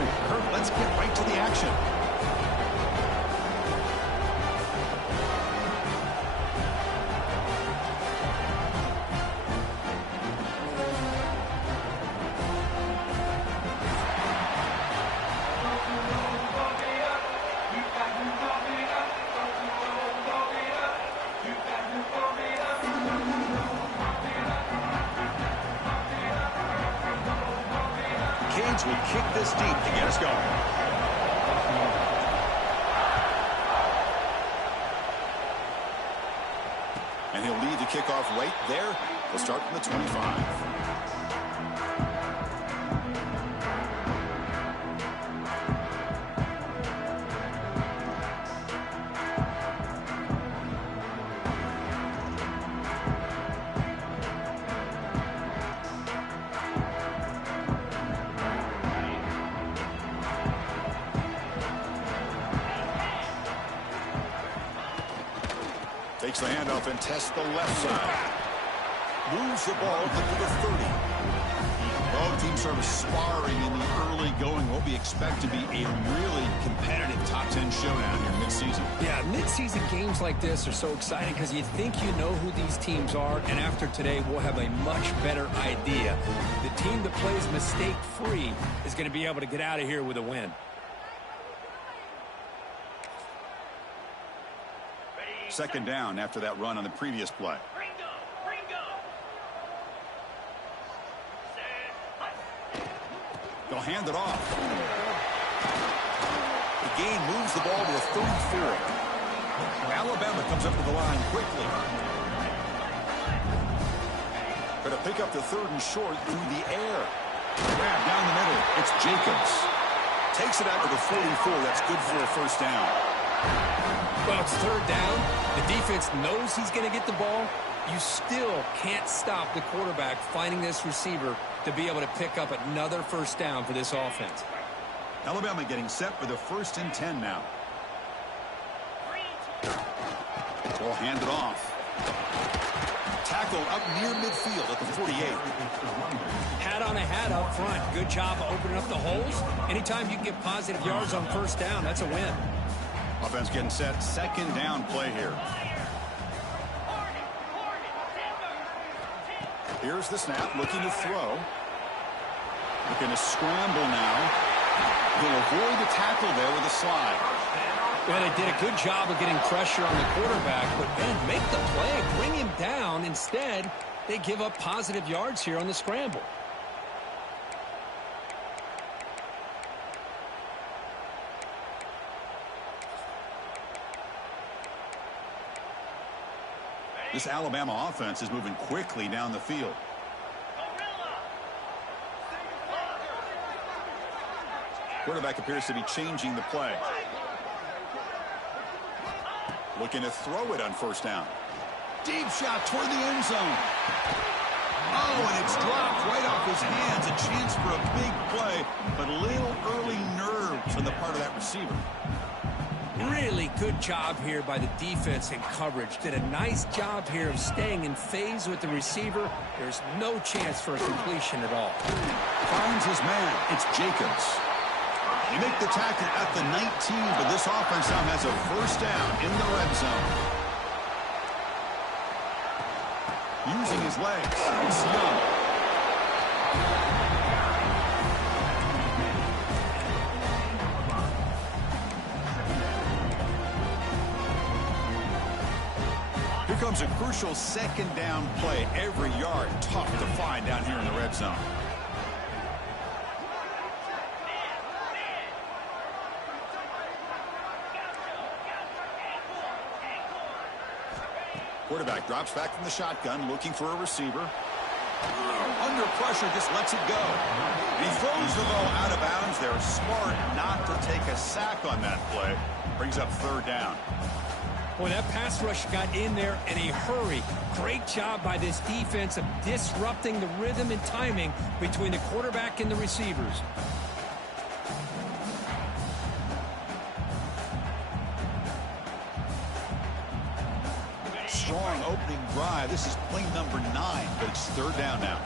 history. Herb, let's get right to the action. Canes will kick this deep to get us going. And he'll lead the kickoff right there. We'll start from the 25. Takes the handoff and tests the left side. Moves the ball up to the 30. Both teams sort of sparring in the early going. What we expect to be a really competitive top 10 showdown here mid-season. Yeah, mid-season games like this are so exciting because you think you know who these teams are, and after today we'll have a much better idea. The team that plays mistake-free is going to be able to get out of here with a win. Second down after that run on the previous play. They'll hand it off. The gain moves the ball to the 34. Alabama comes up to the line quickly. Going to pick up the third and short through the air. Grab down the middle. It's Jacobs. Takes it out to the 44. That's good for a first down. Well, it's third down. The defense knows he's going to get the ball. You still can't stop the quarterback finding this receiver to be able to pick up another first down for this offense. Alabama getting set for the 1st and 10 now. We'll hand it off. Tackle up near midfield at the 48. Hat on a hat up front. Good job of opening up the holes. Anytime you can get positive yards on first down, that's a win. Offense getting set. Second down play here. Here's the snap. Looking to throw. Looking to scramble now. He'll avoid the tackle there with a slide. Well, they did a good job of getting pressure on the quarterback, but then make the play, bring him down. Instead, they give up positive yards here on the scramble. This Alabama offense is moving quickly down the field. Quarterback appears to be changing the play. Looking to throw it on first down. Deep shot toward the end zone. Oh, and it's dropped right off his hands. A chance for a big play, but a little early nerves on the part of that receiver. Really good job here by the defense in coverage. Did a nice job here of staying in phase with the receiver. There's no chance for a completion at all. Finds his man. It's Jacobs. You make the tackle at the 19, but this offense now has a first down in the red zone. Using his legs. It's Young. Here comes a crucial second down play. Every yard tough to find down here in the red zone. Quarterback drops back from the shotgun, looking for a receiver. Under pressure, just lets it go. And he throws the ball out of bounds there. Smart not to take a sack on that play. Brings up third down. Boy, that pass rush got in there in a hurry. Great job by this defense of disrupting the rhythm and timing between the quarterback and the receivers. Strong opening drive. This is play number 9, but it's third down now.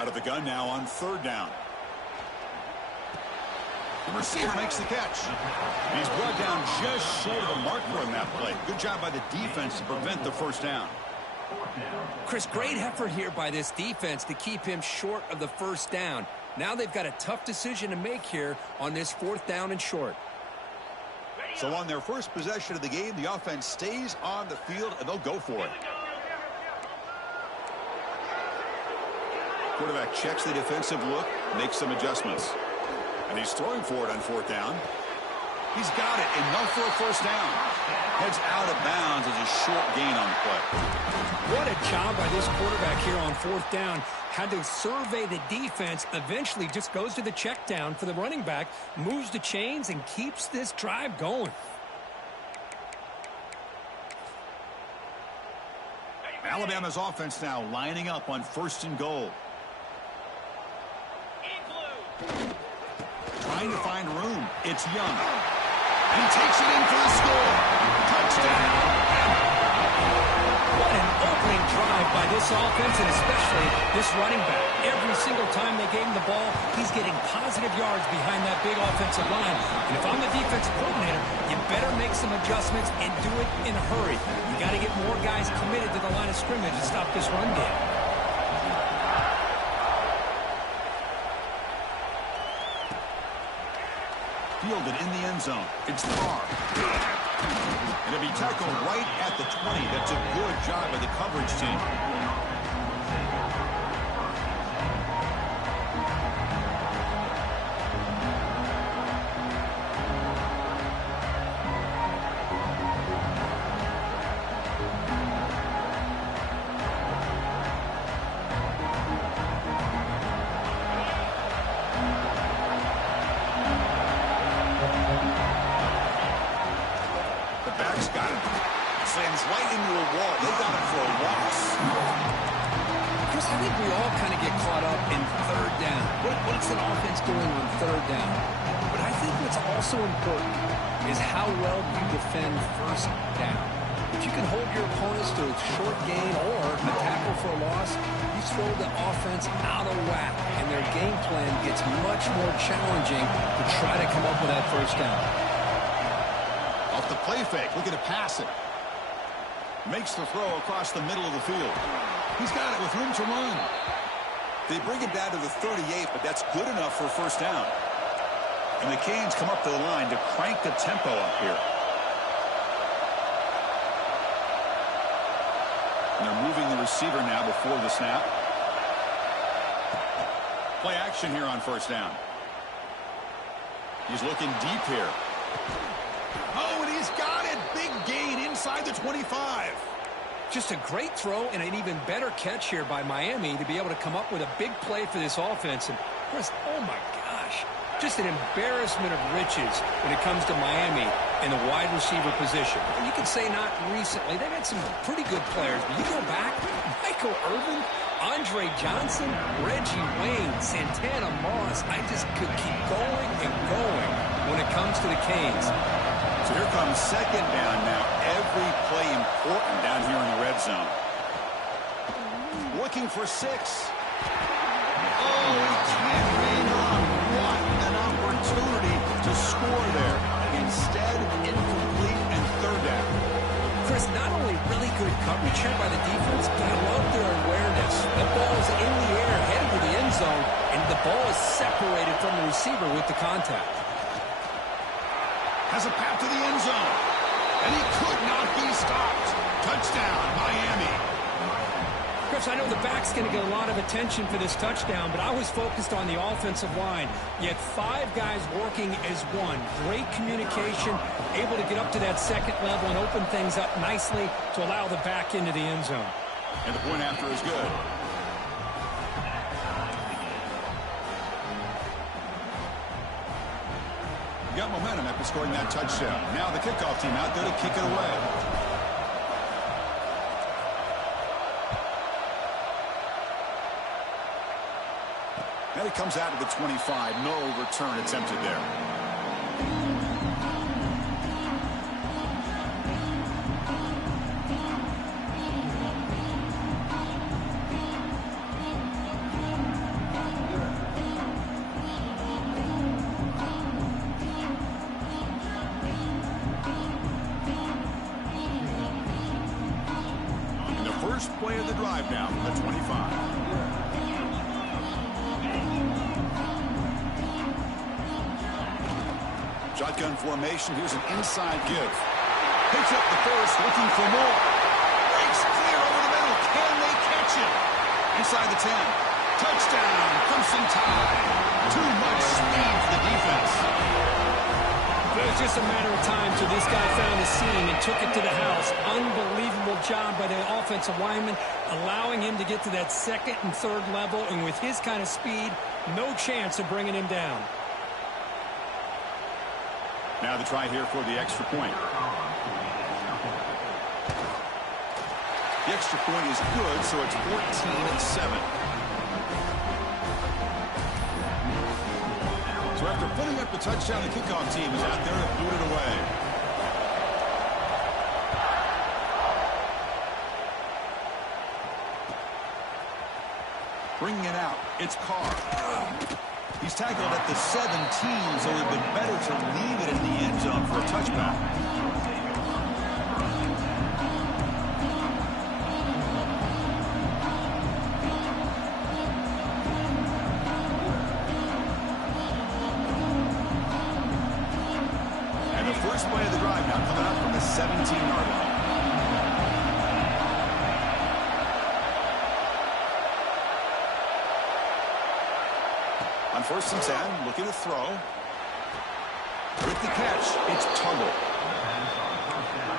Out of the gun now on 3rd down. The receiver makes the catch. And he's brought down just short of the marker on that play. Good job by the defense to prevent the 1st down. Chris, great effort here by this defense to keep him short of the 1st down. Now they've got a tough decision to make here on this 4th down and short. So on their first possession of the game, the offense stays on the field, and they'll go for it. Quarterback checks the defensive look, makes some adjustments. And he's throwing for it on 4th down. He's got it. Enough for a 1st down. Heads out of bounds as a short gain on the play. What a job by this quarterback here on 4th down. Had to survey the defense. Eventually just goes to the check down for the running back. Moves the chains and keeps this drive going. Alabama's offense now lining up on 1st and goal. Trying to find room. It's Young. And he takes it in for the score. Touchdown. What an opening drive by this offense, and especially this running back. Every single time they gave him the ball, he's getting positive yards behind that big offensive line. And if I'm the defensive coordinator, you better make some adjustments and do it in a hurry. You got to get more guys committed to the line of scrimmage to stop this run game. Fielded in the end zone. It's Farr. And it'll be tackled right at the 20. That's a good job by the coverage team. Slams right into a wall. They got it for a loss. Chris, I think we all kind of get caught up in 3rd down. What's an offense doing on 3rd down? But I think what's also important is how well you defend 1st down. If you can hold your opponents to a short gain or a tackle for a loss, you throw the offense out of whack, and their game plan gets much more challenging to try to come up with that 1st down. Off the play fake, looking to pass it. Makes the throw across the middle of the field. He's got it with room to run. They bring it down to the 38, but that's good enough for a 1st down. And the Canes come up to the line to crank the tempo up here. And they're moving the receiver now before the snap. Play action here on 1st down. He's looking deep here. Oh, and he's got it. Big gain inside the 25. Just a great throw and an even better catch here by Miami to be able to come up with a big play for this offense. And Chris, oh my gosh, just an embarrassment of riches when it comes to Miami in the wide receiver position. And you can say not recently. They've had some pretty good players, but you go back, Michael Irvin, Andre Johnson, Reggie Wayne, Santana Moss. I just could keep going and going when it comes to the Canes. So here comes 2nd down now. Every play important down here in the red zone. Looking for 6. Oh, he can't hang on. What an opportunity to score there. Instead, incomplete and 3rd down. Chris, not only really good coverage here by the defense, but I love their awareness. The ball is in the air, headed to the end zone, and the ball is separated from the receiver with the contact. Has a path to the end zone. And he could not be stopped. Touchdown, Miami. Chris, I know the back's going to get a lot of attention for this touchdown, but I was focused on the offensive line. You had 5 guys working as one. Great communication, able to get up to that 2nd level and open things up nicely to allow the back into the end zone. And the point after is good. Got momentum after scoring that touchdown. Now the kickoff team out there to kick it away. Now he comes out of the 25. No return attempted there. first play of the drive now from the 25. Shotgun formation. Here's an inside give. Picks up the first, looking for more. Breaks clear over the middle. Can they catch it? Inside the 10. Touchdown, Crimson Tide. Too much speed for the defense. It was just a matter of time till this guy found a seam and took it to the house. Unbelievable job by the offensive lineman, allowing him to get to that second and third level, and with his kind of speed, no chance of bringing him down. Now the try here for the extra point. The extra point is good, so it's 14-7. So after putting up the touchdown, the kickoff team is out there to boot it away. Bringing it out, it's Carr. He's tackled at the 17, so it would have been better to leave it in the end zone for a touchback. And the first play of the drive now coming up from the 17-yard line. On 1st and 10, looking to throw. With the catch, it's Tuggle.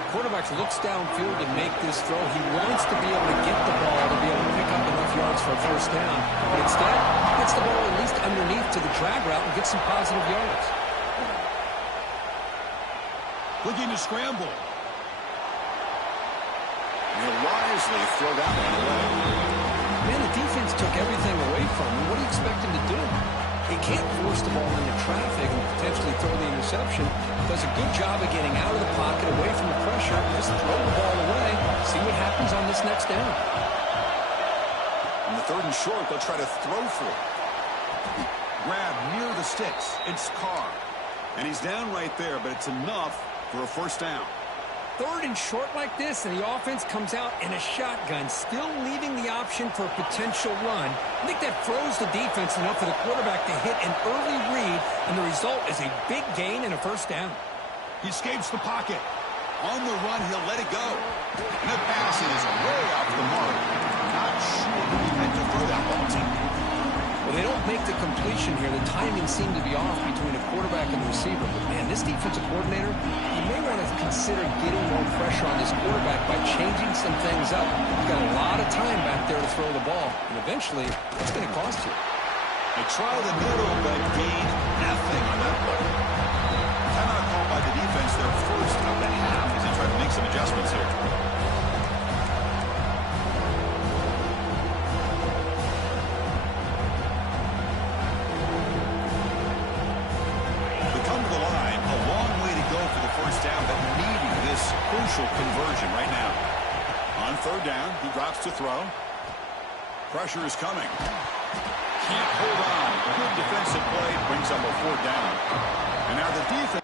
Quarterback looks downfield to make this throw. He wants to be able to get the ball to be able to pick up enough yards for a first down. But instead, gets the ball at least underneath to the drag route and gets some positive yards. Looking to scramble. He'll wisely throw that one away. Man, the defense took everything away from him. What do you expect him to do? He can't force the ball into traffic and potentially throw the interception. Does a good job of getting out of the pocket, away from the pressure. Just throw the ball away. See what happens on this next down. On the 3rd and short, they'll try to throw for it. Grab near the sticks. It's Carr. And he's down right there, but it's enough for a first down. 3rd and short like this, and the offense comes out in a shotgun, still leaving the option for a potential run. I think that froze the defense enough for the quarterback to hit an early read, and the result is a big gain and a first down. He escapes the pocket. On the run, he'll let it go. And the pass is way off the mark. Not sure who he meant to throw that ball to. Well, they don't make the completion here. The timing seemed to be off between the quarterback and the receiver. But, man, this defensive coordinator, he may want to consider getting more pressure on this quarterback by changing some things up. You've got a lot of time back there to throw the ball. And eventually, that's going to cost you. They try the middle, but gain nothing on that play. Timeout called by the defense, their first of the half, as they try to make some adjustments here. Crucial conversion right now. On 3rd down, he drops to throw. Pressure is coming. Can't hold on. Good defensive play brings up a 4th down. And now the defense.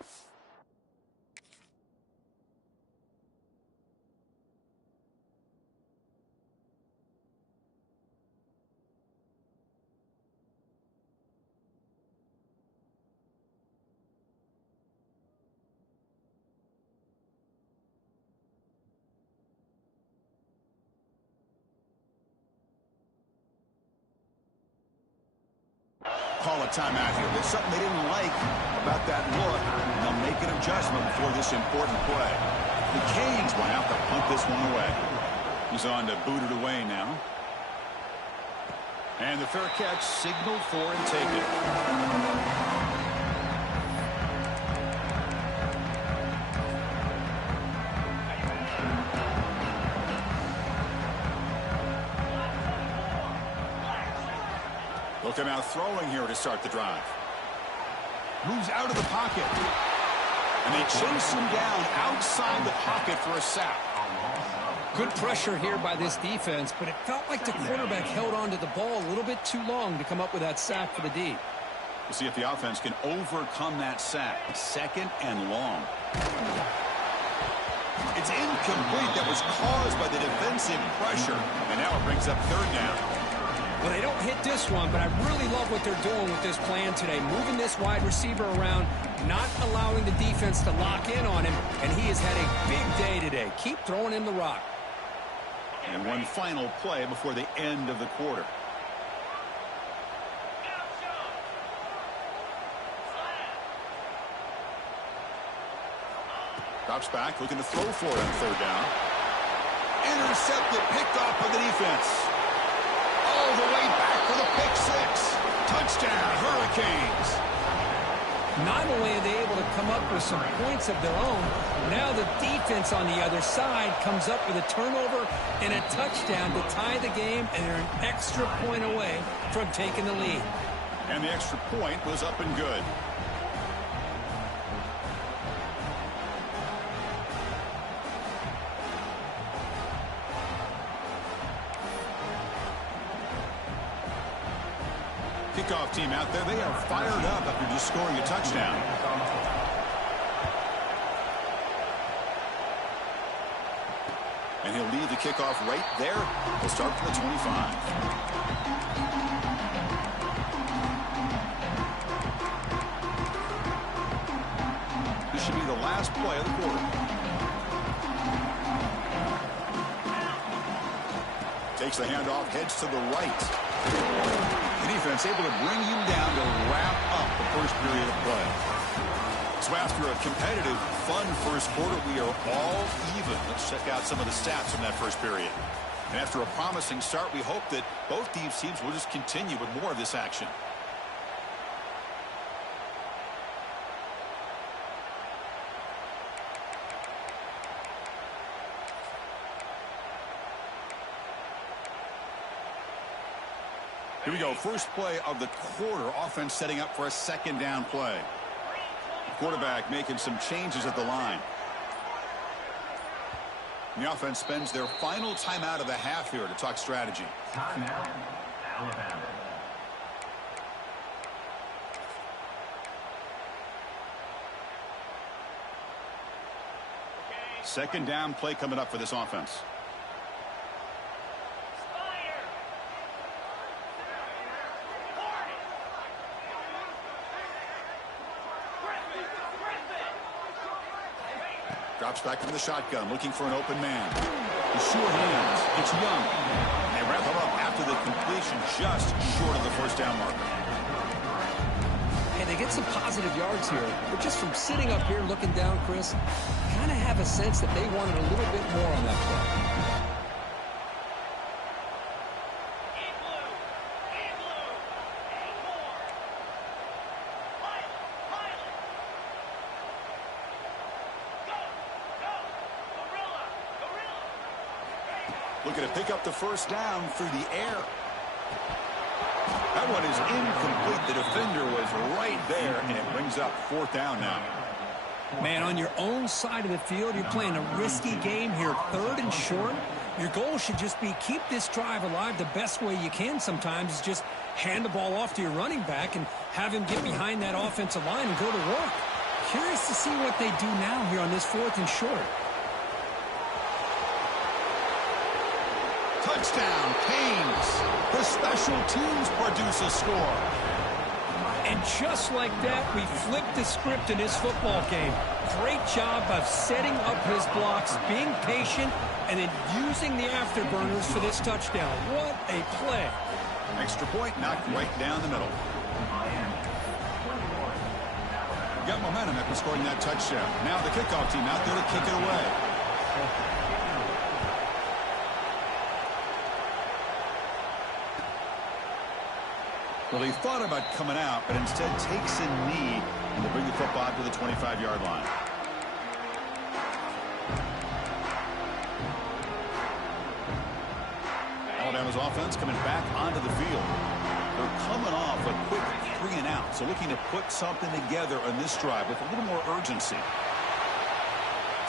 Call a timeout here. There's something they didn't like about that look, and they'll make an adjustment before this important play. The Canes will have to punt this one away. He's on to boot it away now. And the fair catch signaled for and taken. Looking out throwing here to start the drive. Moves out of the pocket. And they chase him down outside the pocket for a sack. Good pressure here by this defense, but it felt like the quarterback held on to the ball a little bit too long to come up with that sack for the D. We'll see if the offense can overcome that sack. 2nd and long. It's incomplete. That was caused by the defensive pressure. And now it brings up third down. Well, they don't hit this one, but I really love what they're doing with this plan today. Moving this wide receiver around, not allowing the defense to lock in on him, and he has had a big day today. Keep throwing him the rock. And one final play before the end of the quarter. Drops back, looking to throw for it on third down. Intercepted, picked off by the defense. All the way back for the pick six. Touchdown, Hurricanes. Not only are they able to come up with some points of their own, now the defense on the other side comes up with a turnover and a touchdown to tie the game, and they're an extra point away from taking the lead. And the extra point was up and good. Kickoff team out there. They are fired up after just scoring a touchdown. And he'll leave the kickoff right there. We'll start from the 25. This should be the last play of the quarter. Takes the handoff, heads to the right. The defense able to bring him down to wrap up the first period of play. So after a competitive, fun first quarter, we are all even. Let's check out some of the stats from that first period. And after a promising start, we hope that both these teams will just continue with more of this action. Here we go. First play of the quarter. Offense setting up for a second down play. Quarterback making some changes at the line. And the offense spends their final timeout of the half here to talk strategy. Timeout, Alabama. Second down play coming up for this offense. Drops back from the shotgun, looking for an open man. The short hands. It's Young. They wrap him up after the completion, just short of the first down marker. Hey, they get some positive yards here, but just from sitting up here looking down, Chris, kind of have a sense that they wanted a little bit more on that play. Looking to pick up the first down through the air. That one is incomplete. The defender was right there, and it brings up fourth down now. Man, on your own side of the field, you're playing a risky game here. Third and short. Your goal should just be keep this drive alive the best way you can sometimes is just hand the ball off to your running back and have him get behind that offensive line and go to work. Curious to see what they do now here on this fourth and short. Touchdown, Canes. The special teams produce a score. And just like that, we flipped the script in this football game. Great job of setting up his blocks, being patient, and then using the afterburners for this touchdown. What a play. Extra point knocked right down the middle. Got momentum after scoring that touchdown. Now the kickoff team out there to kick it away. Well, he thought about coming out, but instead takes a knee and will bring the football to the 25-yard line. Alabama's offense coming back onto the field. They're coming off a quick 3-and-out, so looking to put something together on this drive with a little more urgency.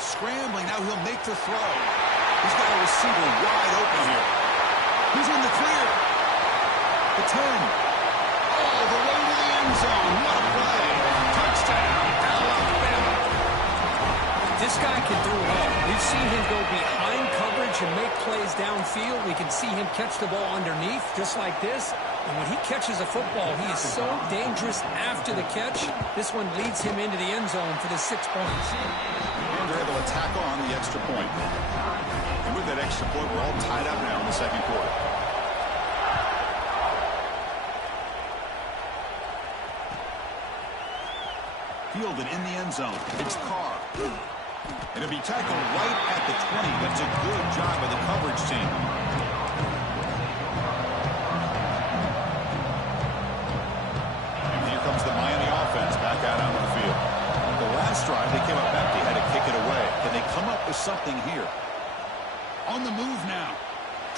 Scrambling, now he'll make the throw. He's got a receiver wide open here. He's in the clear. The 10. All the way to the end zone. What a play. Touchdown, Alabama. This guy can do it all. He's We've seen him go behind coverage and make plays downfield. We can see him catch the ball underneath, just like this. And when he catches a football, he is so dangerous after the catch. This one leads him into the end zone for the 6 points. And they're able to tack on the extra point. And with that extra point, we're all tied up now in the second quarter. Fielded in the end zone. It's Carr. And it'll be tackled right at the 20. That's a good job by the coverage team. And here comes the Miami offense back out onto the field. The last drive, they came up empty, had to kick it away. Can they come up with something here? On the move now.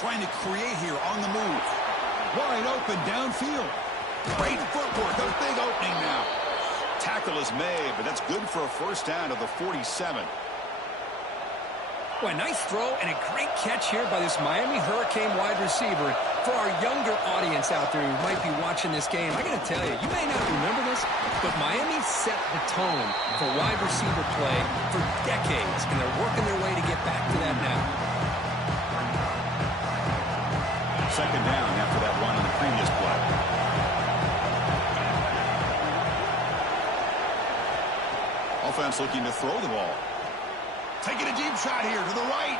Trying to create here on the move. Wide open downfield. Great footwork. A big opening now. Tackle is made, but that's good for a first down of the 47. Well, a nice throw and a great catch here by this Miami Hurricane wide receiver. For our younger audience out there who might be watching this game, I got to tell you, you may not remember this, but Miami set the tone for wide receiver play for decades, and they're working their way to get back to that now. Second down after that run on the previous play. Offense looking to throw the ball. Taking a deep shot here to the right.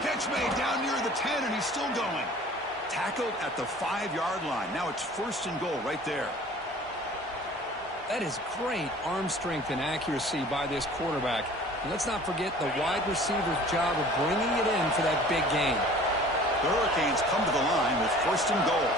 Catch made down near the 10, and he's still going. Tackled at the 5-yard line. Now it's first and goal right there. That is great arm strength and accuracy by this quarterback. And let's not forget the wide receiver's job of bringing it in for that big game. The Hurricanes come to the line with first and goal.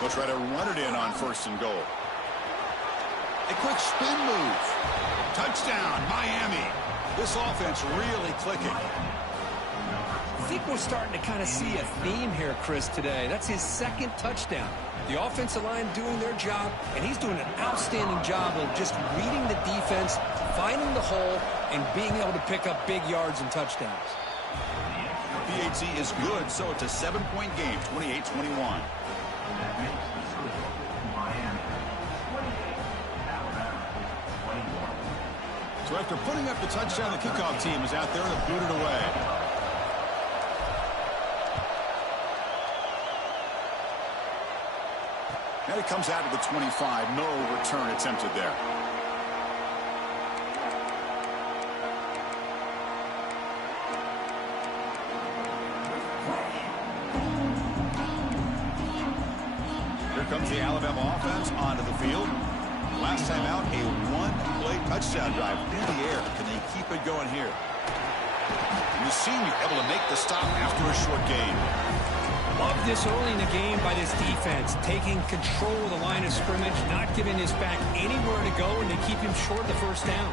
They'll try to run it in on first and goal. A quick spin move. Touchdown, Miami. This offense really clicking. I think we're starting to kind of see a theme here, Chris, today. That's his second touchdown. The offensive line doing their job, and he's doing an outstanding job of just reading the defense, finding the hole, and being able to pick up big yards and touchdowns. PAT is good, so it's a 7-point game, 28-21. So after putting up the touchdown, the kickoff team is out there to boot it away. And it comes out of the 25. No return attempted there. Here comes the Alabama offense onto the field. Last time out, a one-play touchdown drive in the air. Can they keep it going here? And the senior able to make the stop after a short gain. Love this early in the game by this defense, taking control of the line of scrimmage, not giving his back anywhere to go, and they keep him short of the first down.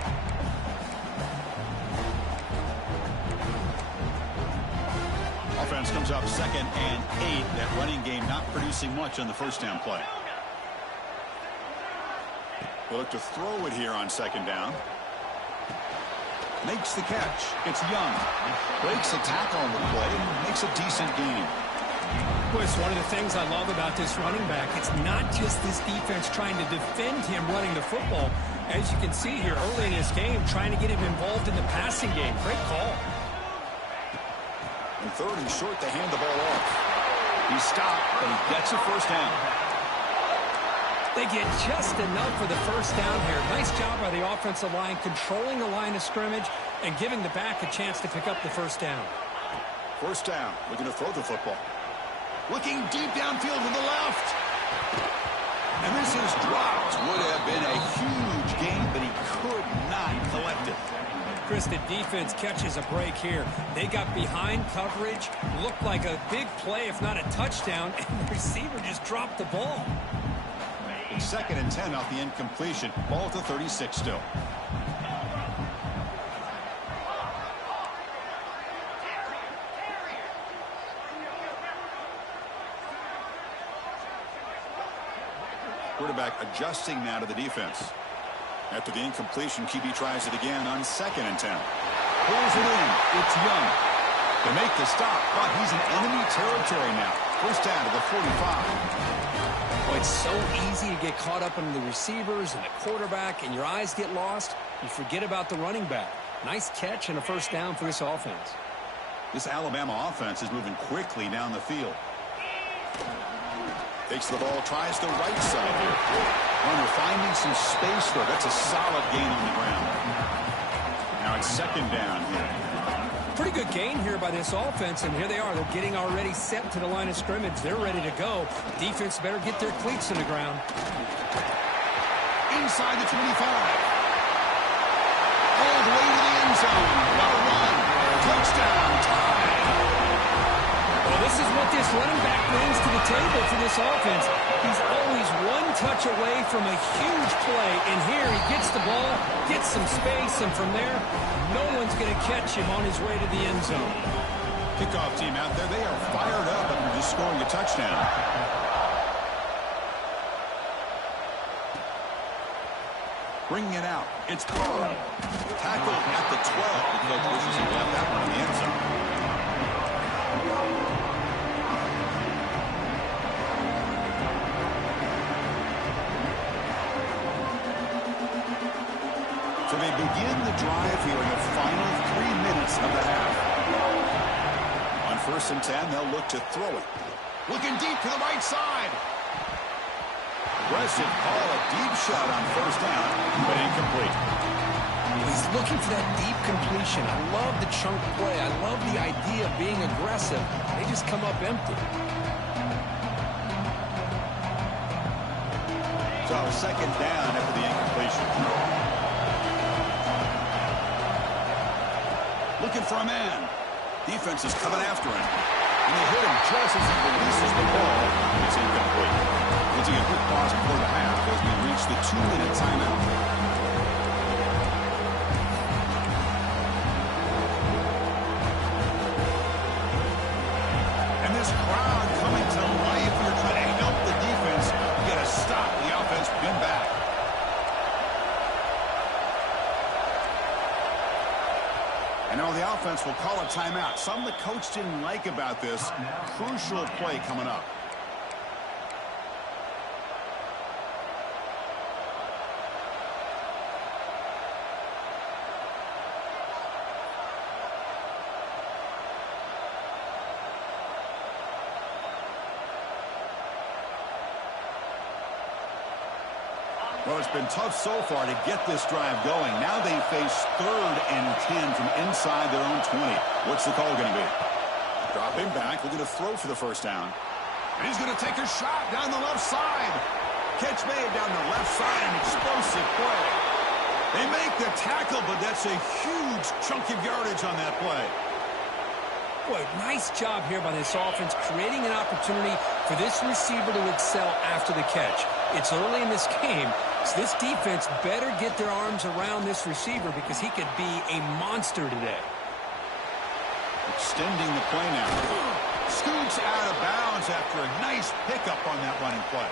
Offense comes up 2nd and 8. That running game not producing much on the first down play. They'll look to throw it here on 2nd down. Makes the catch. It's Young. Breaks a tackle on the play and makes a decent gain. Well, it's one of the things I love about this running back. It's not just this defense trying to defend him running the football. As you can see here early in this game, trying to get him involved in the passing game. Great call. And 3rd and short to hand the ball off. He stopped, but he gets a first down. They get just enough for the first down here. Nice job by the offensive line, controlling the line of scrimmage and giving the back a chance to pick up the first down. First down, looking to throw the football. Looking deep downfield to the left. And this is dropped. Would have been a huge gain, but he could not collect it. Chris, the defense catches a break here. They got behind coverage, looked like a big play, if not a touchdown, and the receiver just dropped the ball. 2nd and 10 off the incompletion. Ball at the 36 still. Quarterback adjusting now to the defense. After the incompletion, QB tries it again on 2nd and 10. Pulls it in. It's Young. They make the stop, but he's in enemy territory now. First down to the 45. Well, it's so easy to get caught up in the receivers and the quarterback, and your eyes get lost. You forget about the running back. Nice catch and a first down for this offense. This Alabama offense is moving quickly down the field. Takes the ball, tries the right side here. Runner finding some space there. That's a solid gain on the ground. Now it's 2nd down here. Pretty good gain here by this offense, and here they are. They're getting already set to the line of scrimmage. They're ready to go. Defense better get their cleats in the ground. Inside the 25. All the way to the end zone. Well run. Touchdown. Tie. Well, this is what this running back brings to the table for this offense. He's always one touch away from a huge play, and here he gets the ball, gets some space, and from there, no one's going to catch him on his way to the end zone. Kickoff team out there, they are fired up after just scoring a touchdown. Bringing it out. It's Burrow. Tackled at the 12. The coach wishes he left that one in the end zone. So they begin the drive here in the final 3 minutes of the half. On 1st and 10, they'll look to throw it. Looking deep to the right side. Aggressive call, a deep shot on 1st down, but incomplete. He's looking for that deep completion. I love the chunk play. I love the idea of being aggressive. They just come up empty. So 2nd down after the incompletion. Looking for a man. Defense is coming after him. And they hit him just as he releases the ball. It's incomplete. We'll take a quick pause before the half as we reach the 2-minute timeout. And this crowd coming to life. You're trying to help the defense. You got to stop the offense from getting back. And now the offense will call a timeout. Something the coach didn't like about this. Crucial play coming up. Well, it's been tough so far to get this drive going. Now they face 3rd and 10 from inside their own 20. What's the call going to be? Drop him back. Looking to throw for the first down. And he's going to take a shot down the left side. Catch made down the left side. An explosive play. They make the tackle, but that's a huge chunk of yardage on that play. Boy, nice job here by this offense, creating an opportunity for this receiver to excel after the catch. It's early in this game, so this defense better get their arms around this receiver because he could be a monster today. Extending the play now. Scoots out of bounds after a nice pickup on that running play.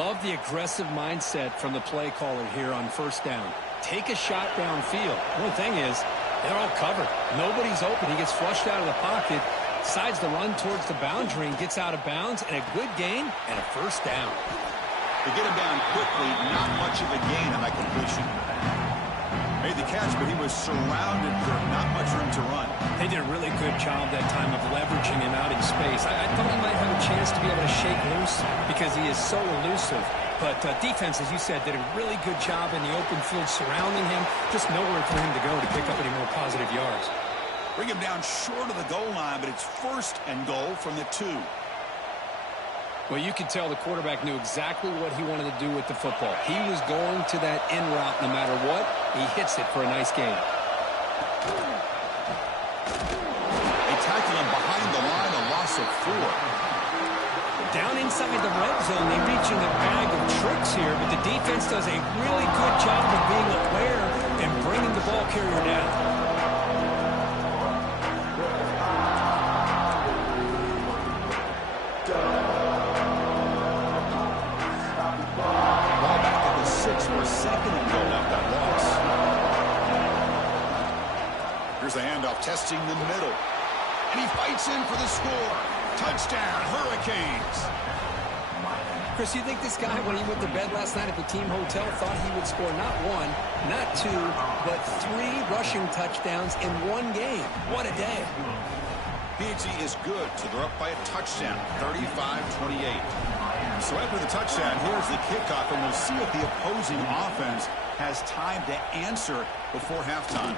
Love the aggressive mindset from the play caller here on 1st down. Take a shot downfield. The only thing is, they're all covered. Nobody's open. He gets flushed out of the pocket, decides to run towards the boundary and gets out of bounds, and a good gain and a first down. To get him down quickly, not much of a gain on that completion. Made the catch, but he was surrounded for not much room to run. They did a really good job that time of leveraging him out in space. I thought he might have a chance to be able to shake loose because he is so elusive. But defense, as you said, did a really good job in the open field surrounding him. Just nowhere for him to go to pick up any more positive yards. Bring him down short of the goal line, but it's 1st and goal from the 2. Well, you could tell the quarterback knew exactly what he wanted to do with the football. He was going to that in route no matter what. He hits it for a nice gain. They tackle him behind the line, a loss of 4. Down inside the red zone, they reach in the bag of tricks here, but the defense does a really good job of being aware and bringing the ball carrier down. Here's the handoff, testing the middle. And he fights in for the score. Touchdown, Hurricanes. Chris, you think this guy, when he went to bed last night at the team hotel, thought he would score not one, not two, but 3 rushing touchdowns in one game? What a day. PG is good, so they're up by a touchdown, 35-28. So after the touchdown, here's the kickoff, and we'll see if the opposing offense has time to answer before halftime.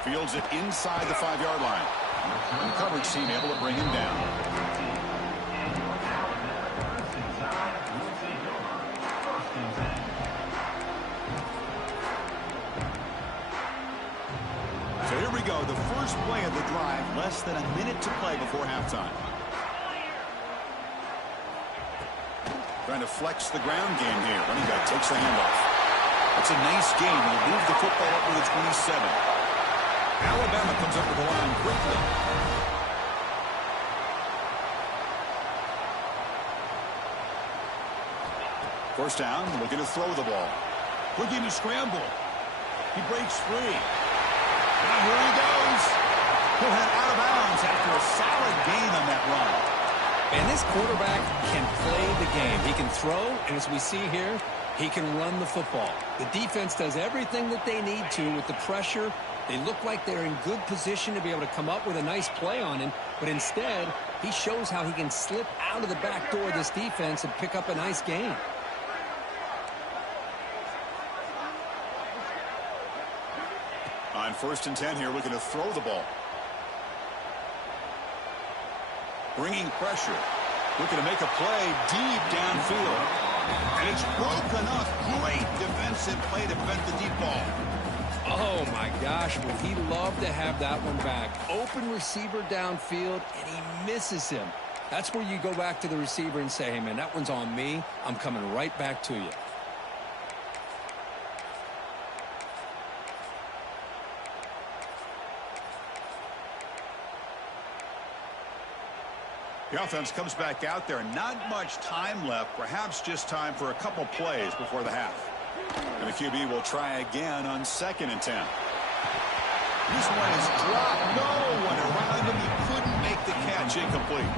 Fields it inside the 5-yard line. And the coverage team able to bring him down. So here we go, the first play of the drive, less than a minute to play before halftime. Trying to flex the ground game here. Running back takes the handoff. It's a nice game. He'll move the football up to the 27. Alabama comes up with the line quickly. First down, looking to throw the ball. Looking to scramble. He breaks free. And here he goes. He'll head out of bounds after a solid gain on that run. And this quarterback can play the game. He can throw, and as we see here, he can run the football. The defense does everything that they need to with the pressure. They look like they're in good position to be able to come up with a nice play on him, but instead, he shows how he can slip out of the back door of this defense and pick up a nice gain. On 1st and 10 here, looking to throw the ball. Bringing pressure. Looking to make a play deep downfield. And it's broken up. Great defensive play to prevent the deep ball. Oh, my gosh, would he love to have that one back. Open receiver downfield, and he misses him. That's where you go back to the receiver and say, hey, man, that one's on me. I'm coming right back to you. The offense comes back out there. Not much time left. Perhaps just time for a couple plays before the half. And the QB will try again on 2nd and 10. This one is dropped. No one around him. He couldn't make the catch. Incomplete.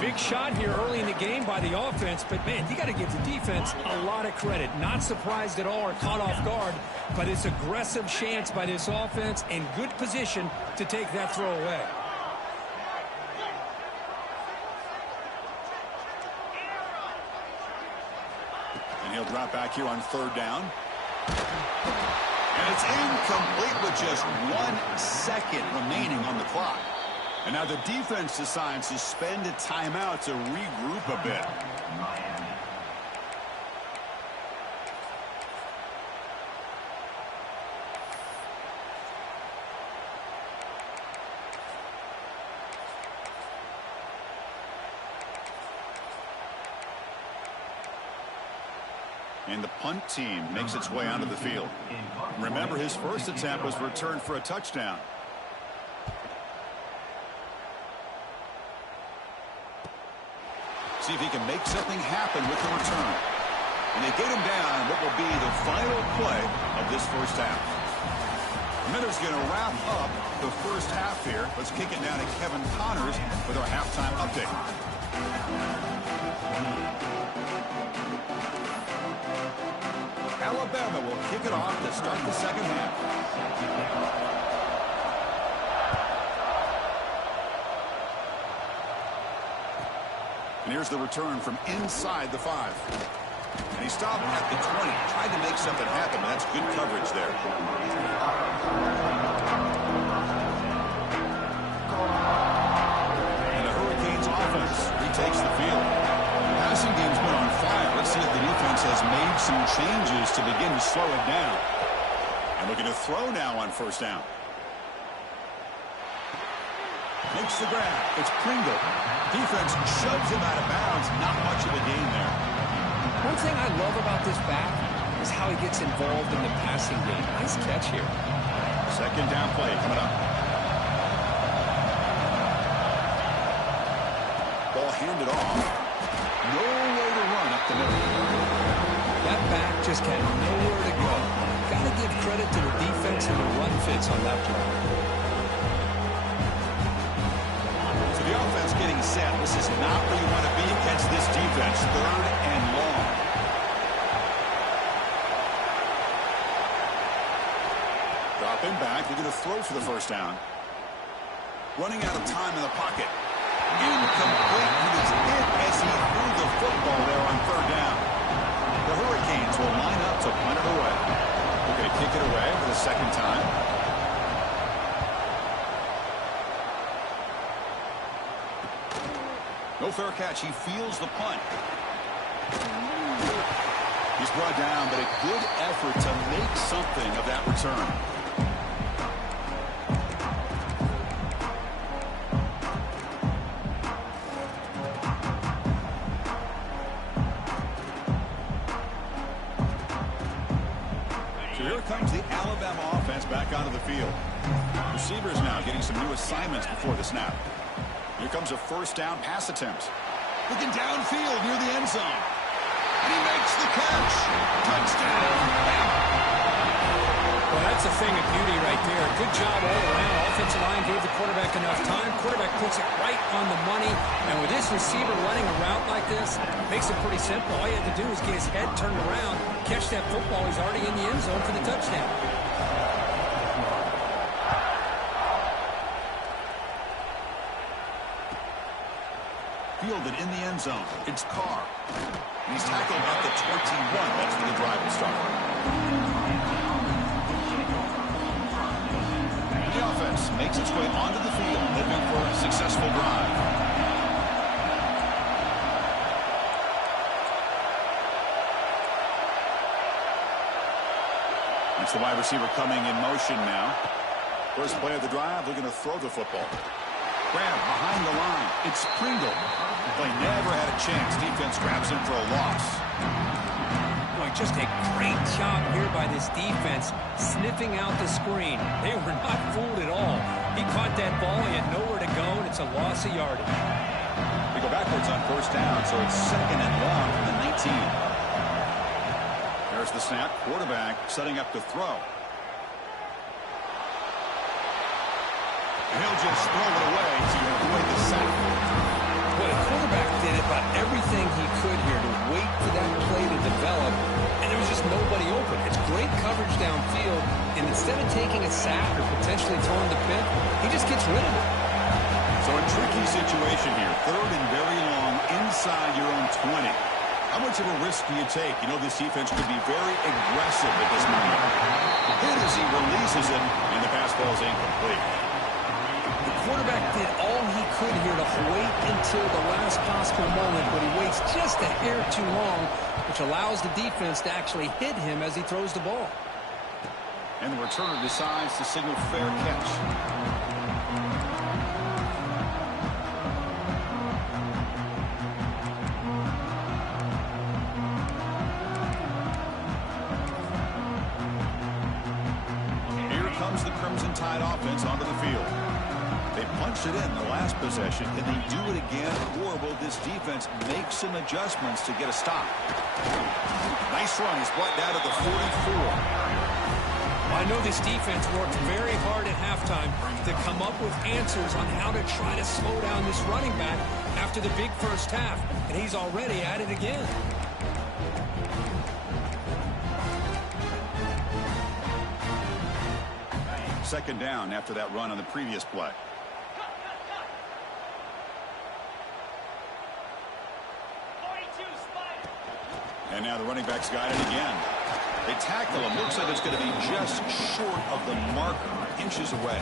Big shot here early in the game by the offense, but, man, you got to give the defense a lot of credit. Not surprised at all or caught off guard, but it's aggressive chance by this offense and good position to take that throw away. He'll drop back here on 3rd down. And it's incomplete with just 1 second remaining on the clock. And now the defense decides to spend a timeout to regroup a bit. And the punt team makes its way onto the field. Remember, his first attempt was returned for a touchdown. See if he can make something happen with the return. And they get him down what will be the final play of this first half. Miller's going to wrap up the first half here. Let's kick it down to Kevin Connors with our halftime update. Alabama will kick it off to start the second half. And here's the return from inside the 5. And he stopped at the 20, tried to make something happen. That's good coverage there. And the Hurricanes offense retakes the field. Passing game's been on fire. Let's see if the defense has made some changes to begin to slow it down. And looking to throw now on 1st down. Makes the grab. It's Pringle. Defense shoves him out of bounds. Not much of a gain there. One thing I love about this back is how he gets involved in the passing game. Nice catch here. 2nd down play coming up. Ball handed off. No way to run up the middle. That back just had nowhere to go. Got to give credit to the defense and the run fits on that play. The offense getting set. This is not where you want to be against this defense. 3rd and long. Dropping back. They're going to throw for the first down. Running out of time in the pocket. Incomplete. He was hit as he threw the football there on 3rd down. The Hurricanes will line up to punt it away. They're going to kick it away for the 2nd time. No fair catch. He feels the punt. He's brought down, but a good effort to make something of that return. So here comes the Alabama offense back onto the field. Receivers now getting some new assignments before the snap. Here comes a 1st down pass attempt. Looking downfield near the end zone. And he makes the catch. Touchdown. Well, that's a thing of beauty right there. Good job all around. Offensive line gave the quarterback enough time. Quarterback puts it right on the money. And with this receiver running a route like this, makes it pretty simple. All you have to do is get his head turned around, catch that football. He's already in the end zone for the touchdown. Fielded in the end zone. It's Carr. He's tackled at the 21. That's where the drive will start. The offense makes its way onto the field, looking for a successful drive. It's the wide receiver coming in motion now. First play of the drive, they're going to throw the football. Grab behind the line. It's Pringle. They never had a chance. Defense grabs him for a loss. Boy, just a great job here by this defense, sniffing out the screen. They were not fooled at all. He caught that ball. He had nowhere to go, and it's a loss of yardage. They go backwards on 1st down, so it's 2nd and long from the 19. There's the snap. Quarterback setting up to throw. He'll just throw it away to avoid the sack. Well, the quarterback did about everything he could here to wait for that play to develop, and there was just nobody open. It's great coverage downfield, and instead of taking a sack or potentially throwing the pick, he just gets rid of it. So a tricky situation here. 3rd and very long inside your own 20. How much of a risk do you take? You know this defense could be very aggressive at this moment. Hit as he releases it, and the pass ball is incomplete. The quarterback did all he could here to wait until the last possible moment, but he waits just a hair too long, which allows the defense to actually hit him as he throws the ball. And the returner decides to signal fair catch. Here comes the Crimson Tide offense onto the field. They punched it in the last possession. Can they do it again, or will this defense make some adjustments to get a stop? Nice run. He's brought down to the 44. I know this defense worked very hard at halftime to come up with answers on how to try to slow down this running back after the big first half, and he's already at it again. Second down after that run on the previous play. And now the running back's got it again. They tackle him. Looks like it's going to be just short of the marker, inches away.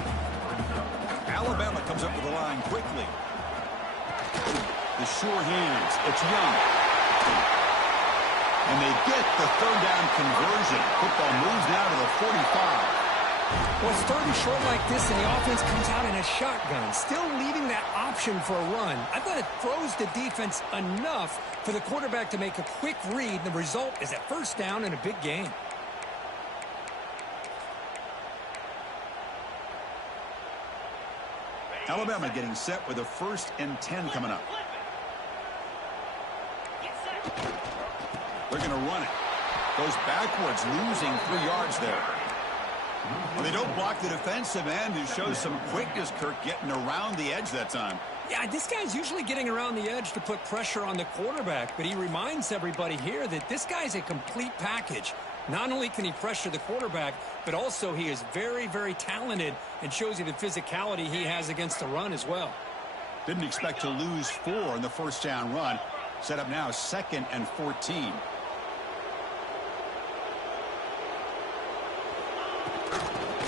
Alabama comes up to the line quickly. The sure hands. It's Young. And they get the 3rd down conversion. Football moves now to the 45. Well, it's 3rd and short like this, and the offense comes out in a shotgun, still leaving that option for a run. I thought it throws the defense enough for the quarterback to make a quick read, and the result is a 1st down in a big game. Alabama getting set with a 1st and 10 coming up. They're going to run it. Goes backwards, losing 3 yards there. Well, they don't block the defensive end, who shows some quickness, Kirk, getting around the edge that time. Yeah, this guy's usually getting around the edge to put pressure on the quarterback, but he reminds everybody here that this guy's a complete package. Not only can he pressure the quarterback, but also he is very, very talented and shows you the physicality he has against the run as well. Didn't expect to lose 4 in the first down run. Set up now 2nd and 14.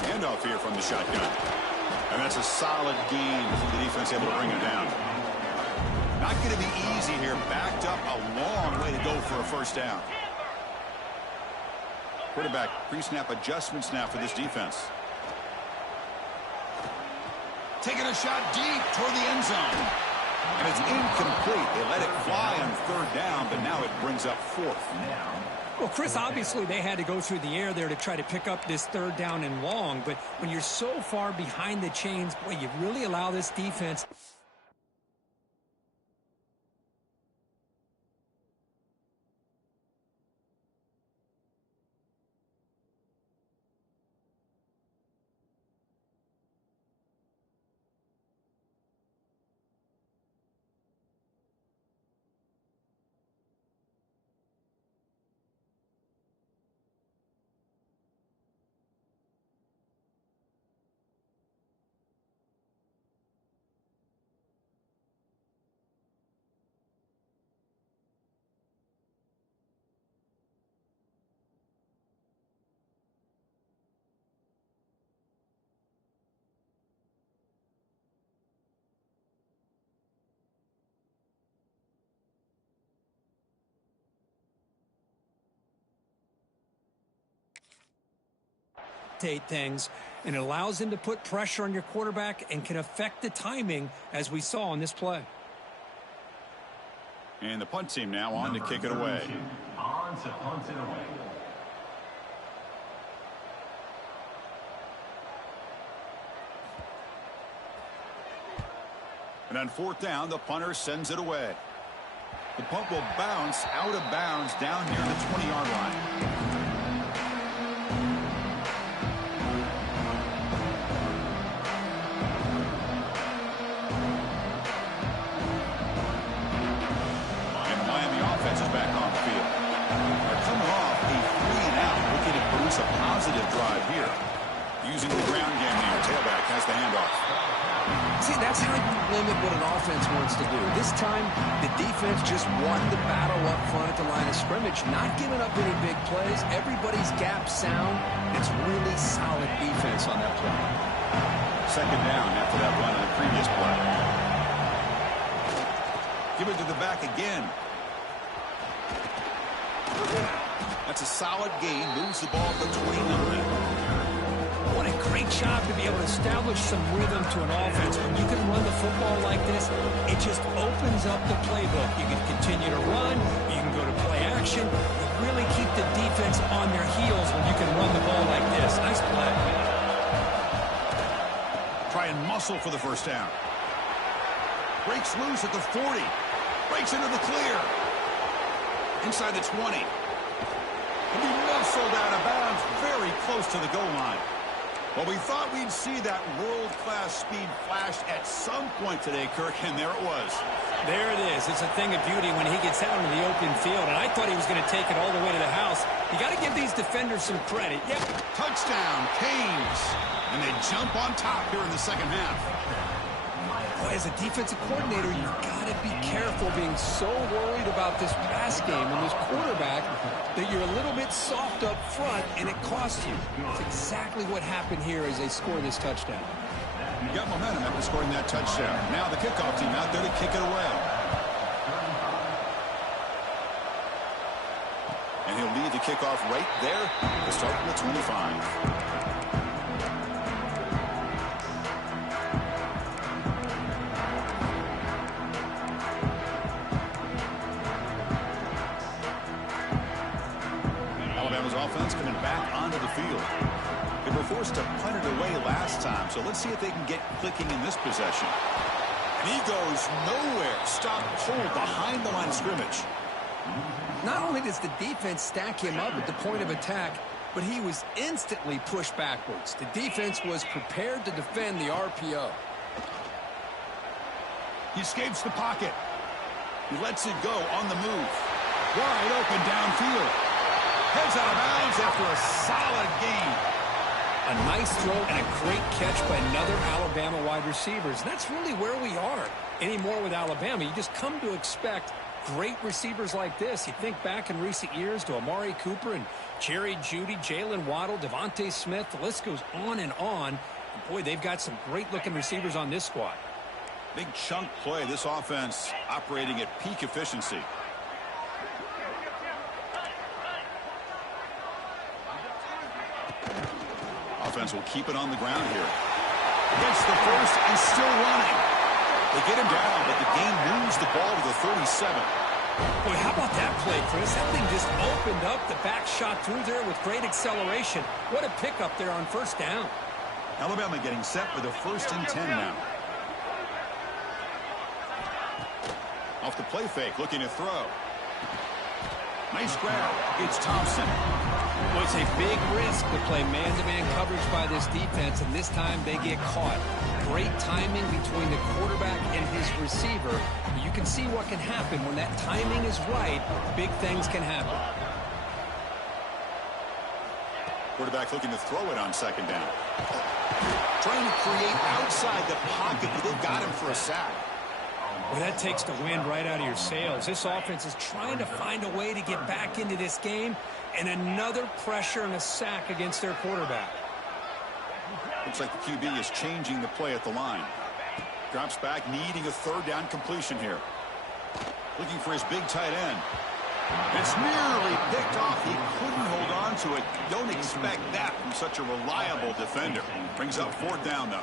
Handoff here from the shotgun. And that's a solid gain for the defense able to bring him down. Not going to be easy here. Backed up a long way to go for a first down. Quarterback pre-snap adjustments now for this defense. Taking a shot deep toward the end zone. And it's incomplete. They let it fly on 3rd down, but now it brings up 4th. Well, Chris, obviously they had to go through the air there to try to pick up this 3rd down and long, but when you're so far behind the chains, boy, you really allow this defense. Things, and it allows him to put pressure on your quarterback and can affect the timing, as we saw on this play. And the punt team now on to kick it away. On to punt it away. And on 4th down, the punter sends it away. The punt will bounce out of bounds down near the 20-yard line. A positive drive here. Using the ground game now. Tailback has the handoff. See, that's how you limit what an offense wants to do. This time, the defense just won the battle up front at the line of scrimmage, not giving up any big plays. Everybody's gap sound. It's really solid defense on that play. 2nd down after that run on the previous play. Give it to the back again. That's a solid gain. Moves the ball to 29. What a great job to be able to establish some rhythm to an offense. When you can run the football like this, it just opens up the playbook. You can continue to run. You can go to play action. You really keep the defense on their heels when you can run the ball like this. Nice play. Try and muscle for the first down. Breaks loose at the 40. Breaks into the clear. Inside the 20. He muscled out of bounds very close to the goal line. Well, we thought we'd see that world-class speed flash at some point today, Kirk, and there it was. There it is. It's a thing of beauty when he gets out into the open field, and I thought he was going to take it all the way to the house. You got to give these defenders some credit. Yep. Touchdown, Canes. And they jump on top here in the second half. Boy, as a defensive coordinator, you've got to be careful being so worried about this pass game and this quarterback that you're a little bit soft up front, and it costs you. It's exactly what happened here as they score this touchdown. You got momentum after scoring that touchdown. Now the kickoff team out there to kick it away. And he'll lead the kickoff right there to start from the 25. Offense coming back onto the field. They were forced to punt it away last time, so let's see if they can get clicking in this possession. And he goes nowhere. Stop cold behind the line of scrimmage. Not only does the defense stack him up at the point of attack, but he was instantly pushed backwards. The defense was prepared to defend the RPO. He escapes the pocket. He lets it go on the move. Wide open downfield. Heads out of bounds after a solid gain. A nice throw and a great catch by another Alabama wide receivers. That's really where we are anymore with Alabama. You just come to expect great receivers like this. You think back in recent years to Amari Cooper and Jerry Jeudy, Jalen Waddle, Devontae Smith. The list goes on and on. And boy, they've got some great-looking receivers on this squad. Big chunk play. This offense operating at peak efficiency. Offense will keep it on the ground here. Gets the first and still running. They get him down, but the game moves the ball to the 37. Boy, how about that play, Chris? That thing just opened up. The back shot through there with great acceleration. What a pickup there on first down. Alabama getting set for the 1st and 10 now. Off the play fake, looking to throw. Nice grab. It's Thompson. Well, it's a big risk to play man-to-man coverage by this defense, and this time they get caught. Great timing between the quarterback and his receiver. You can see what can happen when that timing is right. Big things can happen. Quarterback looking to throw it on 2nd down. Trying to create outside the pocket, but they've got him for a sack. Well, that takes the wind right out of your sails. This offense is trying to find a way to get back into this game, and another pressure and a sack against their quarterback. Looks like the QB is changing the play at the line. Drops back, needing a 3rd down completion here. Looking for his big tight end. It's nearly picked off. He couldn't hold on to it. Don't expect that from such a reliable defender. Brings up 4th down, though.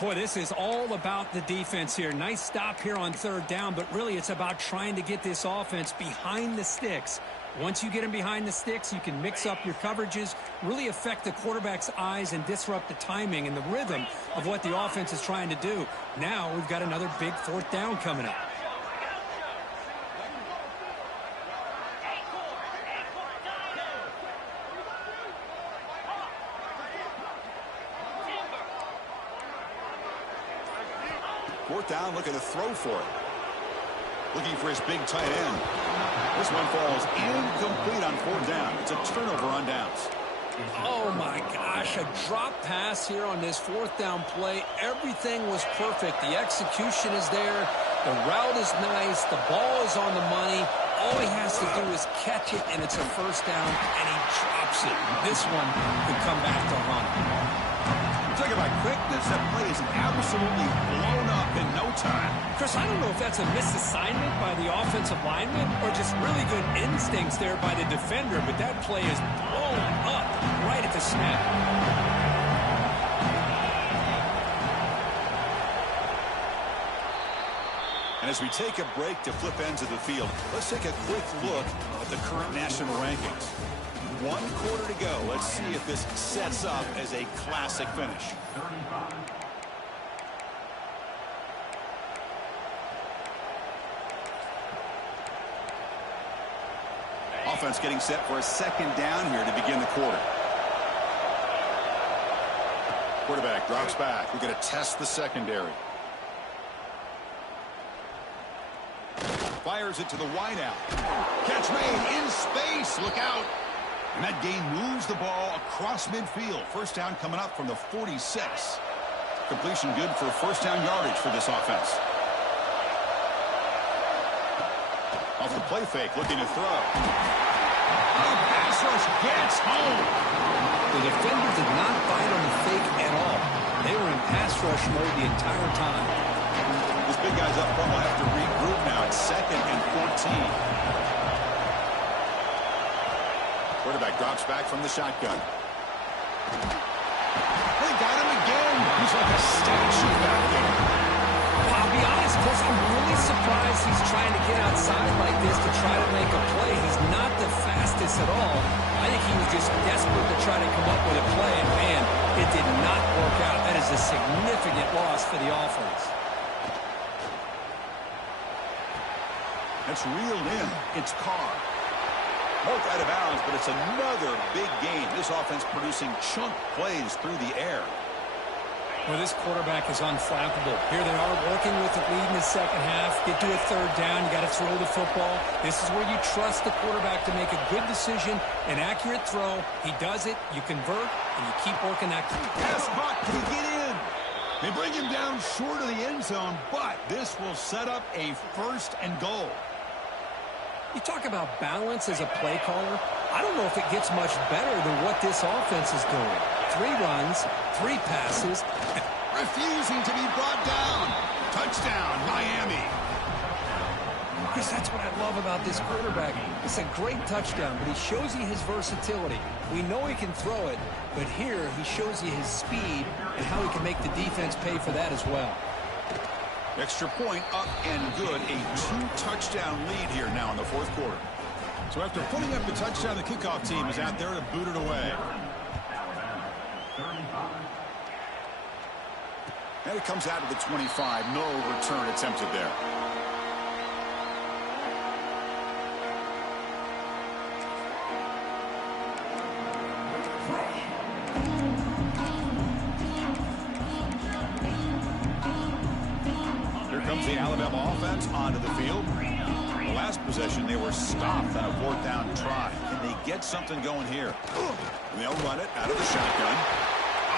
Boy, this is all about the defense here. Nice stop here on 3rd down, but really it's about trying to get this offense behind the sticks. Once you get them behind the sticks, you can mix up your coverages, really affect the quarterback's eyes and disrupt the timing and the rhythm of what the offense is trying to do. Now we've got another big 4th down coming up. Fourth down, looking to throw for it. Looking for his big tight end. This one falls incomplete on 4th down. It's a turnover on downs. Oh, my gosh. A drop pass here on this 4th down play. Everything was perfect. The execution is there. The route is nice. The ball is on the money. All he has to do is catch it, and it's a 1st down, and he drops it. This one could come back to haunt. Talk about quickness. That play is absolutely blown up in no time. Chris, I don't know if that's a misassignment by the offensive lineman or just really good instincts there by the defender, but that play is blown up right at the snap. And as we take a break to flip ends of the field, let's take a quick look at the current national rankings. 1 quarter to go. Let's see if this sets up as a classic finish. Offense getting set for a 2nd down here to begin the quarter. Quarterback drops back. We're going to test the secondary. Fires it to the wideout. Catch made in space. Look out. And that gain moves the ball across midfield. 1st down coming up from the 46. Completion good for 1st down yardage for this offense. Off the play fake, looking to throw. The pass rush gets home. The defender did not bite on the fake at all. They were in pass rush mode the entire time. This big guy's up front will have to regroup now. It's 2nd and 14. Quarterback drops back from the shotgun. They got him again. He's like a statue back there. I'll be honest, Chris, I'm really surprised he's trying to get outside like this to try to make a play. He's not the fastest at all. I think he was just desperate to try to come up with a play, and man, it did not work out. That is a significant loss for the offense. That's reeled in. It's Carr. Marked out of bounds, but it's another big game. This offense producing chunk plays through the air. Well, this quarterback is unflappable. Here they are working with the lead in the second half. Get to a third down. You got to throw the football. This is where you trust the quarterback to make a good decision, an accurate throw. He does it. You convert, and you keep working that pass. Can he get in? They bring him down short of the end zone, but this will set up a 1st and goal. You talk about balance as a play caller. I don't know if it gets much better than what this offense is doing. 3 runs, 3 passes. Refusing to be brought down. Touchdown, Miami. Chris, that's what I love about this quarterback. It's a great touchdown, but he shows you his versatility. We know he can throw it, but here he shows you his speed and how he can make the defense pay for that as well. Extra point up and good. A 2-touchdown lead here now in the 4th quarter. So after putting up the touchdown, the kickoff team is out there to boot it away. And it comes out of the 25. No return attempted there. Here comes the Alabama offense onto the field. The last possession, they were stopped on a 4th down try. Can they get something going here? And they'll run it out of the shotgun.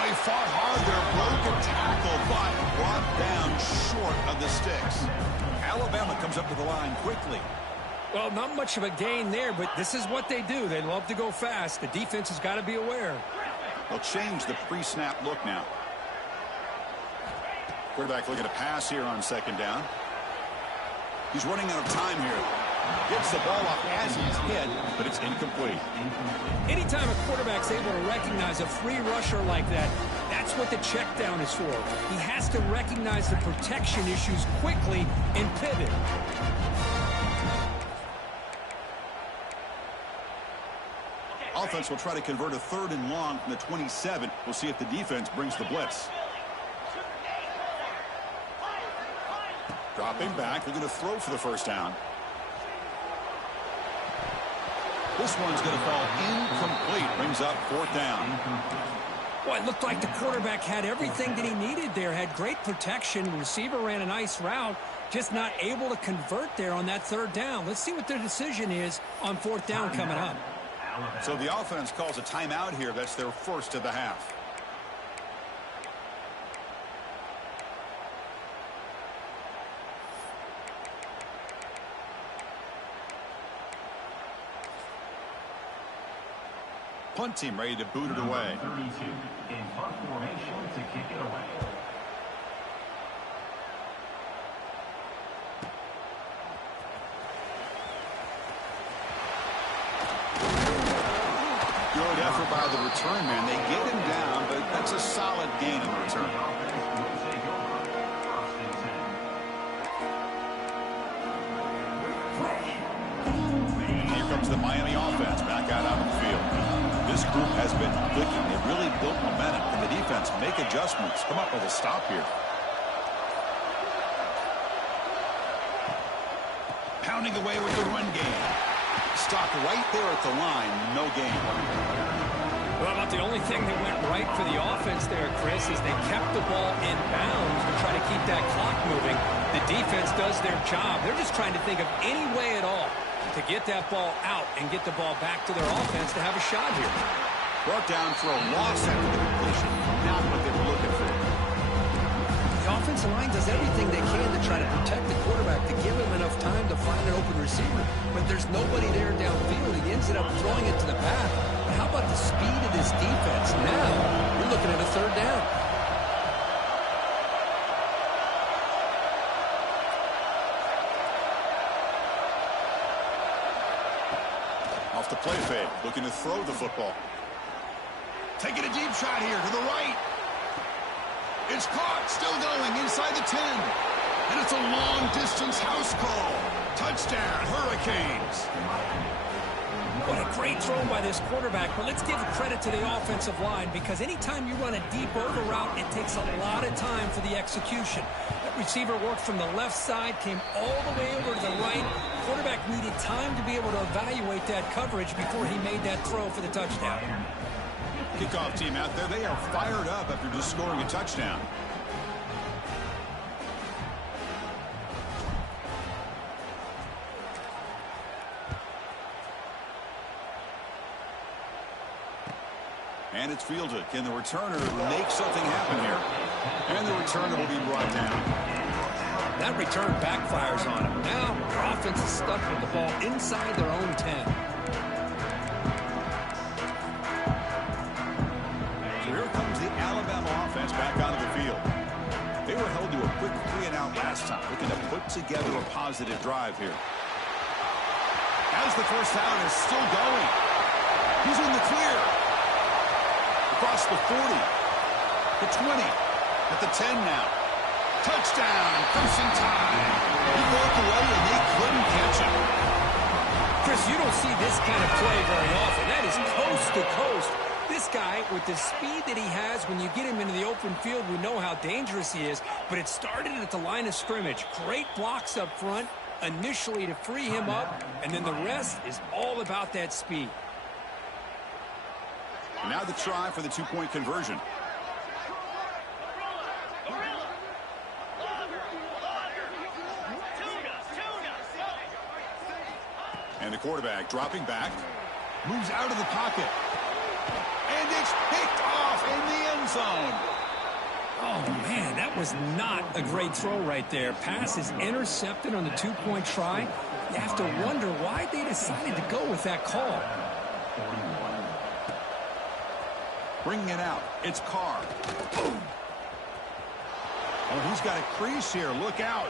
They fought hard there, broke a tackle, but brought down short of the sticks. Alabama comes up to the line quickly. Well, not much of a gain there, but this is what they do. They love to go fast. The defense has got to be aware. They'll change the pre-snap look now. Quarterback looking to pass here on 2nd down. He's running out of time here. Gets the ball off as he's hit, but it's incomplete. Anytime a quarterback's able to recognize a free rusher like that, that's what the check down is for. He has to recognize the protection issues quickly and pivot. Offense will try to convert a 3rd and long from the 27. We'll see if the defense brings the blitz. Dropping back, they're going to throw for the 1st down. This one's going to fall incomplete. Brings up 4th down. Well, it looked like the quarterback had everything that he needed there. Had great protection. The receiver ran a nice route. Just not able to convert there on that 3rd down. Let's see what their decision is on 4th down coming up. So the offense calls a timeout here. That's their 1st of the half. Punt team ready to boot it away. 32 in punt formation to kick it away. Good effort by the return man. They get him down, but that's a solid gain in the return. Here comes the Miami offense back out on the field. This group has been clicking. They've really built momentum. Can the defense make adjustments? Come up with a stop here. Pounding away with the run game. Stopped right there at the line. No gain. Well, about the only thing that went right for the offense there, Chris, is they kept the ball in bounds to try to keep that clock moving. The defense does their job. They're just trying to think of any way at all to get that ball out and get the ball back to their offense to have a shot here. Brought down for a loss after the completion. Not what they were looking for. The offensive line does everything they can to try to protect the quarterback, to give him enough time to find an open receiver. But there's nobody there downfield. He ends up throwing it to the path. But how about the speed of this defense? Now, we're looking at a 3rd down. Off the play fake, looking to throw the football. Taking a deep shot here to the right. It's caught, still going inside the 10. And it's a long-distance house call. Touchdown, Hurricanes. What a great throw by this quarterback, but let's give credit to the offensive line, because anytime you run a deep over route, it takes a lot of time for the execution. That receiver worked from the left side, came all the way over to the right. Quarterback needed time to be able to evaluate that coverage before he made that throw for the touchdown. Kickoff team out there, they are fired up after just scoring a touchdown. And it's fielded. Can the returner make something happen here? And the returner will be brought down. That return backfires on him. Now, our offense is stuck with the ball inside their own 10. So here comes the Alabama offense back onto the field. They were held to a quick 3-and-out last time, looking to put together a positive drive here. As the first down is still going. He's in the clear. Across the 40, the 20, at the 10 now. Touchdown, crimson tide. He broke away and they couldn't catch him. Chris, you don't see this kind of play very often. That is coast to coast. This guy, with the speed that he has, when you get him into the open field, we know how dangerous he is. But it started at the line of scrimmage. Great blocks up front, initially to free him up, and then the rest is all about that speed. Now the try for the two-point conversion. And the quarterback dropping back. Moves out of the pocket. And it's picked off in the end zone. Oh, man, that was not a great throw right there. Pass is intercepted on the two-point try. You have to wonder why they decided to go with that call. Bringing it out. It's Carr. Boom. Oh, he's got a crease here. Look out.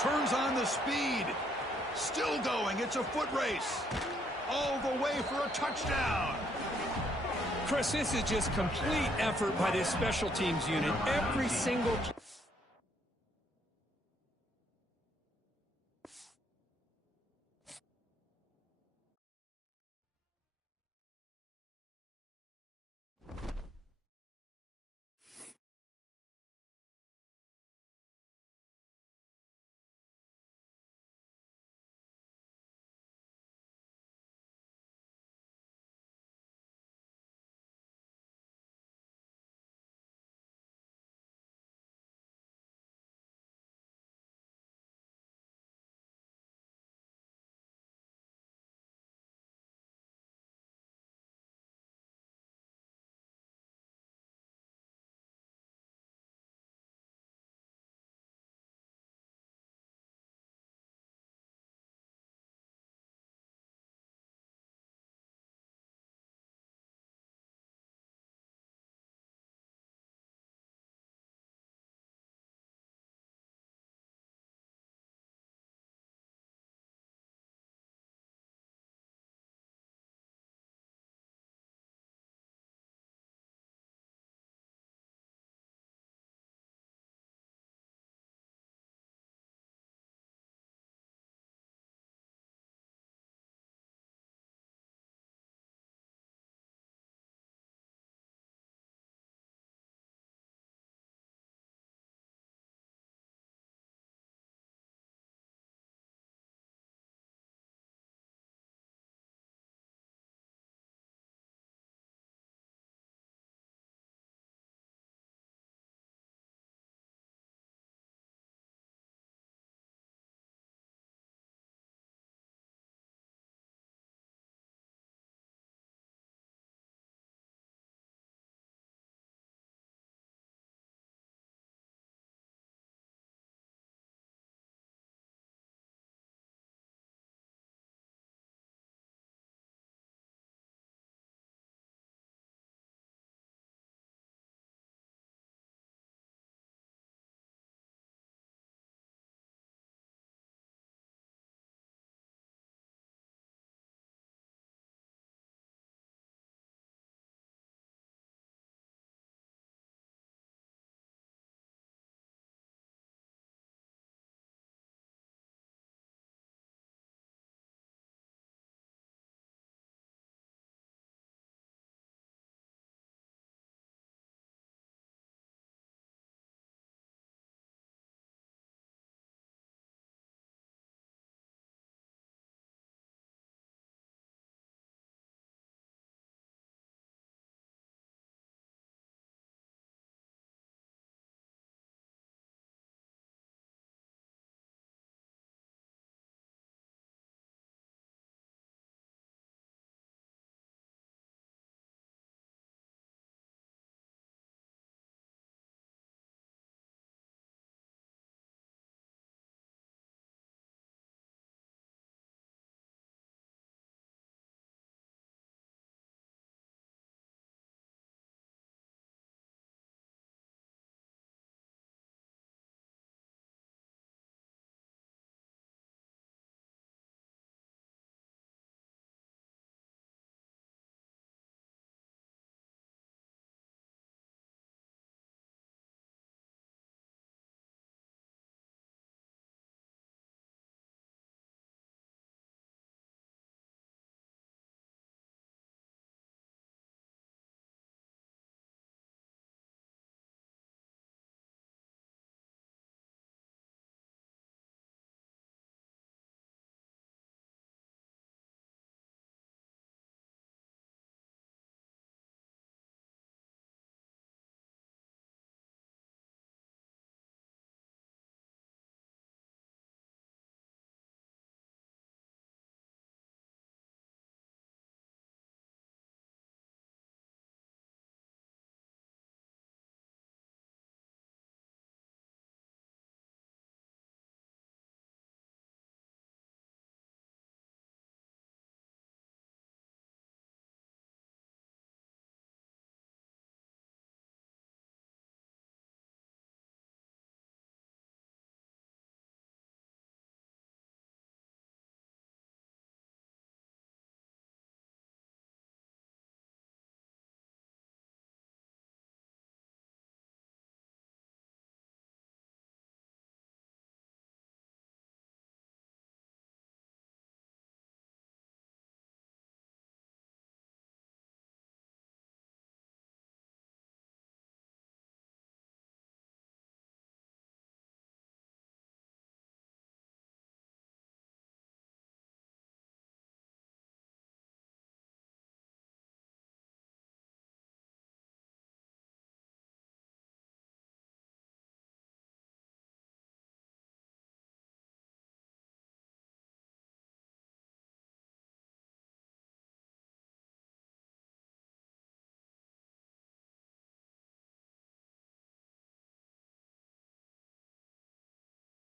Turns on the speed. Still going. It's a foot race. All the way for a touchdown. Chris, this is just complete effort by this special teams unit. Every single